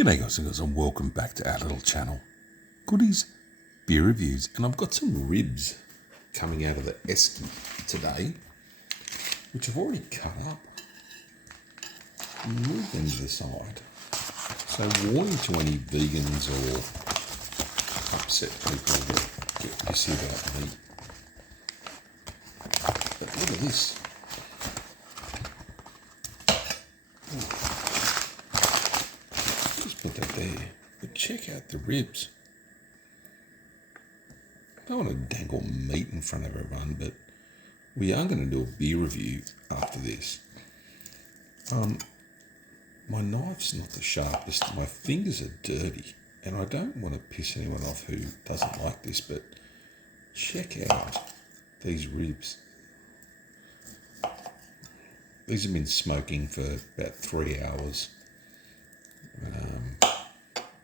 G'day guys and girls and welcome back to our little channel, Goodies Beer Reviews. And I've got some ribs coming out of the esky today, which I've already cut up. Move them to the side. So warning to any vegans or upset people that get pissy about meat. But look at this. Put that there, but check out the ribs. I don't want to dangle meat in front of everyone, but we are going to do a beer review after this. My knife's not the sharpest, my fingers are dirty, and I don't want to piss anyone off who doesn't like this, but check out these ribs. These have been smoking for about 3 hours.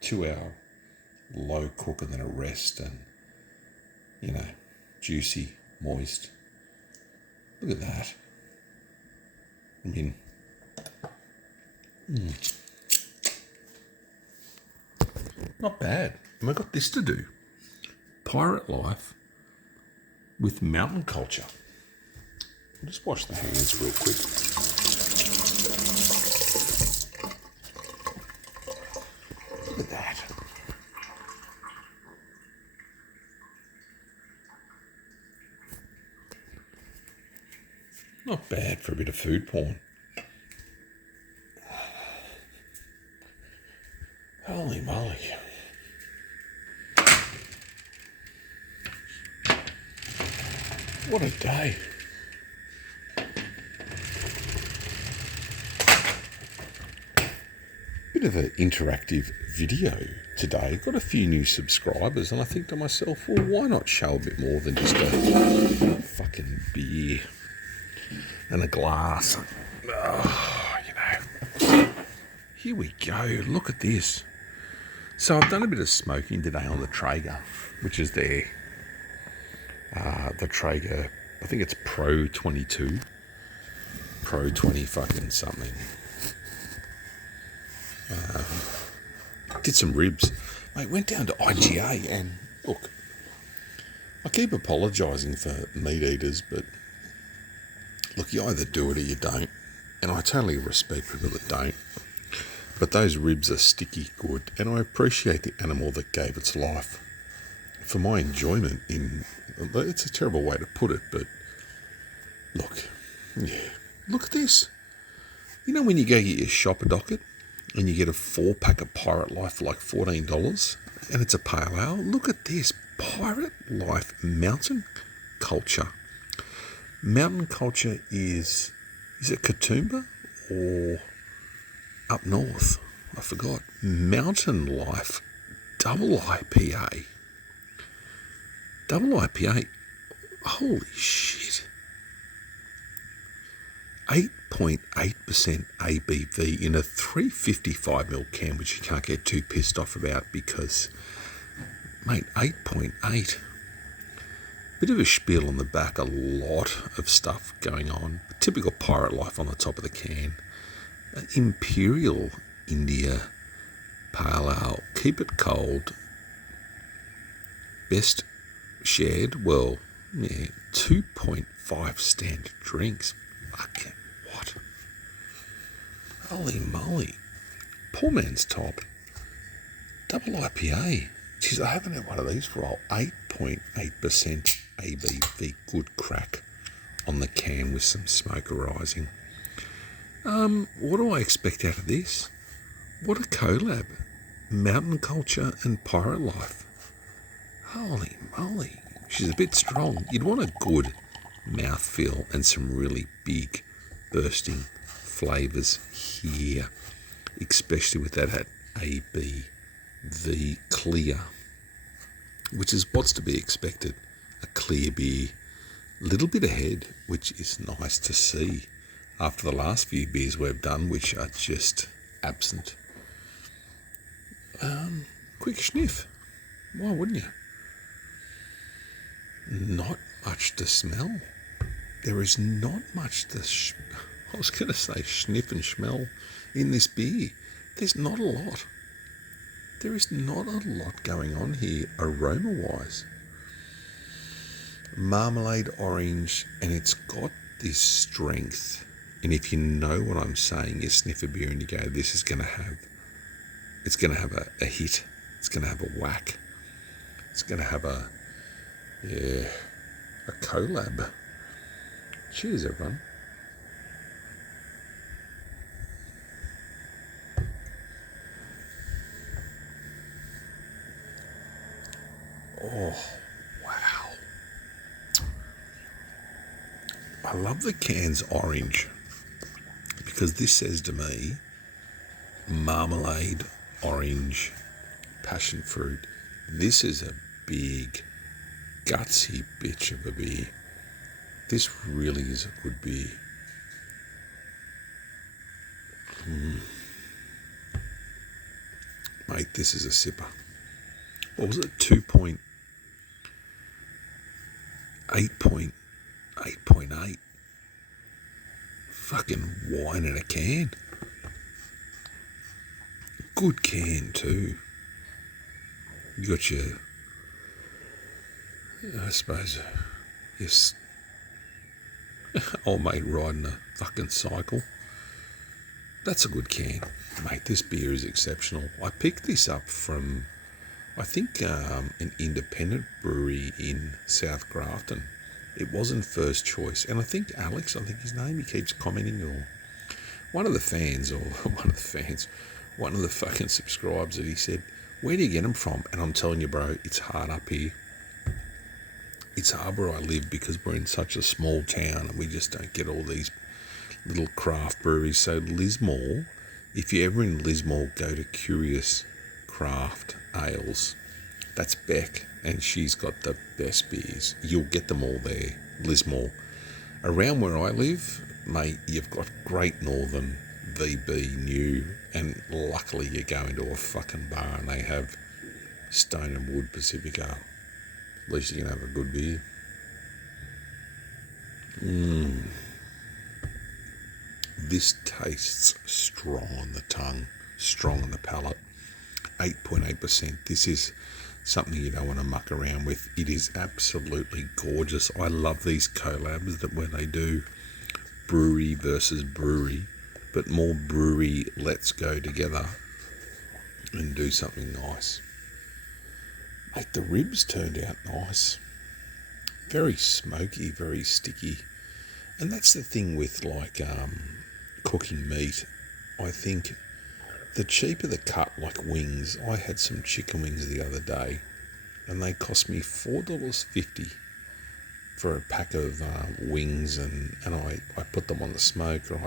2 hour low cook and then a rest, and juicy, moist. Look at that. I mean, not bad. And I've got this to do. Pirate life with mountain culture. I'll just wash the hands real quick. Look at that. Not bad for a bit of food porn. Holy moly. What a day. Bit of an interactive video today. Got a few new subscribers, and I think to myself, well, why not show a bit more than just a fucking beer and a glass? Here we go. Look at this. So I've done a bit of smoking today on the Traeger, which is the Traeger, I think it's Pro 22, Pro 20 fucking something. Did some ribs. Mate, went down to IGA, and look, I keep apologising for meat eaters, but look, you either do it or you don't, and I totally respect people that don't. But those ribs are sticky good, and I appreciate the animal that gave its life for my enjoyment. It's a terrible way to put it, but look at this. You know when you go get your shopper docket and you get a 4-pack of Pirate Life for like $14, and it's a pale ale? Look at this. Pirate Life Mountain Culture. Mountain Culture is it Katoomba or up north? I forgot. Mountain Life Double IPA. Double IPA. Holy shit. 8.8% ABV in a 355ml can, which you can't get too pissed off about because, mate, 8.8. Bit of a spiel on the back, a lot of stuff going on. Typical Pirate Life on the top of the can. Imperial India Pale Ale. Keep it cold. Best shared, 2.5 standard drinks. Fucking what? Holy moly. Poor man's top. Double IPA. Jeez, I haven't had one of these for a while. 8.8% ABV. Good crack on the can with some smoke arising. What do I expect out of this? What a collab. Mountain Culture and Pirate Life. Holy moly. She's a bit strong. You'd want a good mouthfeel and some really big bursting flavours here, especially with that ABV clear, which is what's to be expected. A clear beer. Little bit ahead, which is nice to see after the last few beers we've done, which are just absent. Quick sniff. Why wouldn't you? Not much to smell. There is not much to, I was going to say sniff and smell in this beer. There's not a lot. there is not a lot going on here aroma-wise. Marmalade orange, and it's got this strength. And if you know what I'm saying, you sniff a beer and you go, this is going to have, it's going to have a hit. It's going to have a whack. It's going to have a collab. Cheers, everyone. Oh, wow. I love the can's orange because this says to me, marmalade, orange, passion fruit. This is a big, gutsy bitch of a beer. This really is a good beer. Mate, this is a sipper. What was it? 8.8. Fucking wine in a can. Good can too. You got your, I suppose, yes, old mate riding a fucking cycle. That's a good can. Mate, this beer is exceptional. I picked this up from, I think, an independent brewery in South Grafton. It wasn't first choice. And I think Alex, I think his name, he keeps commenting, or one of the fucking subscribers, that he said, where do you get them from? And I'm telling you, bro, it's hard up here. It's hard where I live because we're in such a small town and we just don't get all these little craft breweries. So Lismore, if you're ever in Lismore, go to Curious Craft Ales. That's Beck, and she's got the best beers. You'll get them all there, Lismore. Around where I live, mate, you've got Great Northern, VB, New, and luckily you go into a fucking bar and they have Stone and Wood Pacific Ale. At least you can have a good beer. This tastes strong on the tongue, strong on the palate. 8.8%. This is something you don't want to muck around with. It is absolutely gorgeous. I love these collabs that where they do brewery versus brewery, but more brewery, let's go together and do something nice. Mate, the ribs turned out nice. Very smoky, very sticky. And that's the thing with cooking meat. I think the cheaper the cut, like wings, I had some chicken wings the other day and they cost me $4.50 for a pack of wings, and I put them on the smoker.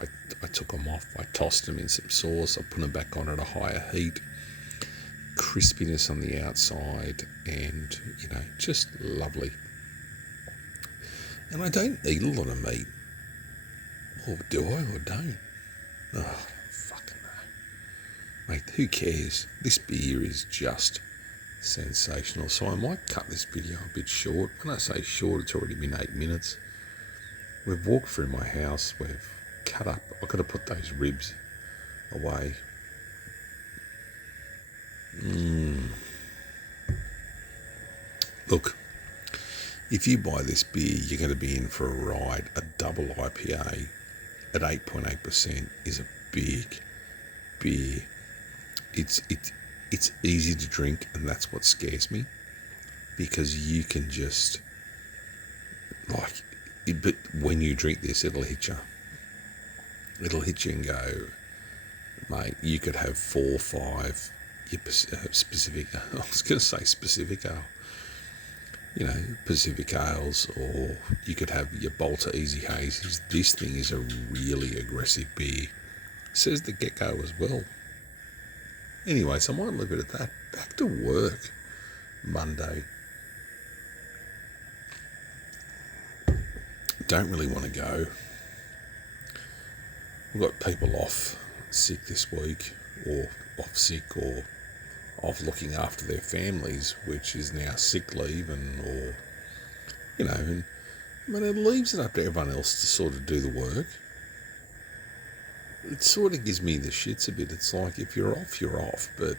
I took them off, I tossed them in some sauce, I put them back on at a higher heat, crispiness on the outside, and just lovely. And I don't eat a lot of meat, or do I, or don't? Oh, fucking no. Mate, who cares? This beer is just sensational. So I might cut this video a bit short. When I say short, it's already been 8 minutes. We've walked through my house, we've cut up. I've got to put those ribs away. Look, if you buy this beer, you're going to be in for a ride. A double IPA at 8.8% is a big beer. It's easy to drink, and that's what scares me, because you can just but when you drink this, it'll hit you. It'll hit you and go, mate, you could have 4 or 5 your specific, I was going to say specific ale, Pacific Ales, or you could have your Bolter Easy Hazies. This thing is a really aggressive beer. Says the get-go as well. Anyway, so I might leave it at that. Back to work Monday. Don't really want to go. We've got people off sick this week, or off sick, or off looking after their families, which is now sick leave, and it leaves it up to everyone else to sort of do the work. It sort of gives me the shits a bit. It's like, if you're off, you're off, but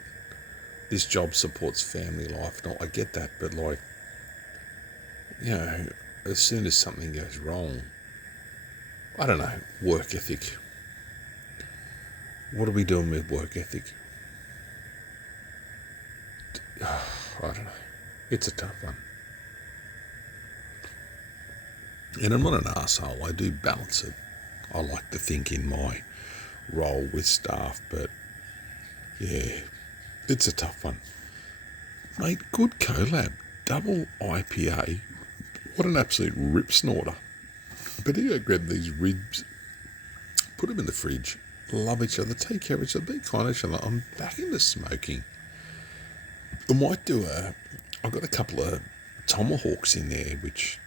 this job supports family life. No, I get that, but like, as soon as something goes wrong, I don't know, work ethic. What are we doing with work ethic? I don't know. It's a tough one. And I'm not an arsehole. I do balance it. I like to think in my role with staff, but yeah, it's a tough one. Mate, good collab. Double IPA. What an absolute rip snorter. But you go grab these ribs, put them in the fridge, love each other, take care of each other, be kind to each other. I'm back into smoking. I might do I've got a couple of tomahawks in there, which,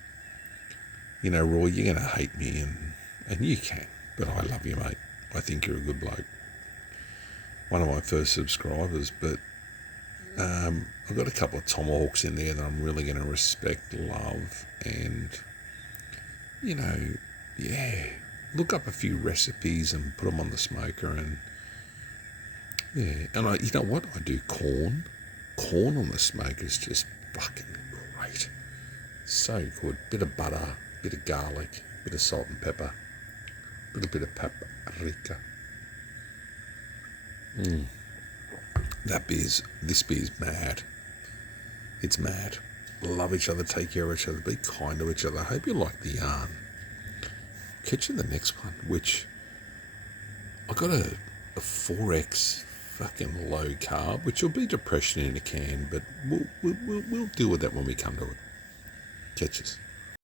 Roy, you're going to hate me, and you can, but I love you, mate. I think you're a good bloke. One of my first subscribers, but I've got a couple of tomahawks in there that I'm really going to respect, love, and, look up a few recipes and put them on the smoker, and, and you know what? I do corn. Corn on the smoker is just fucking great. So good. Bit of butter, bit of garlic, bit of salt and pepper, a little bit of paprika. This beer's mad. It's mad. Love each other, take care of each other, be kind to each other. I hope you like the yarn. Catch you in the next one, which I got a 4X fucking low carb, which will be depression in a can, but we'll deal with that when we come to it. Catch us.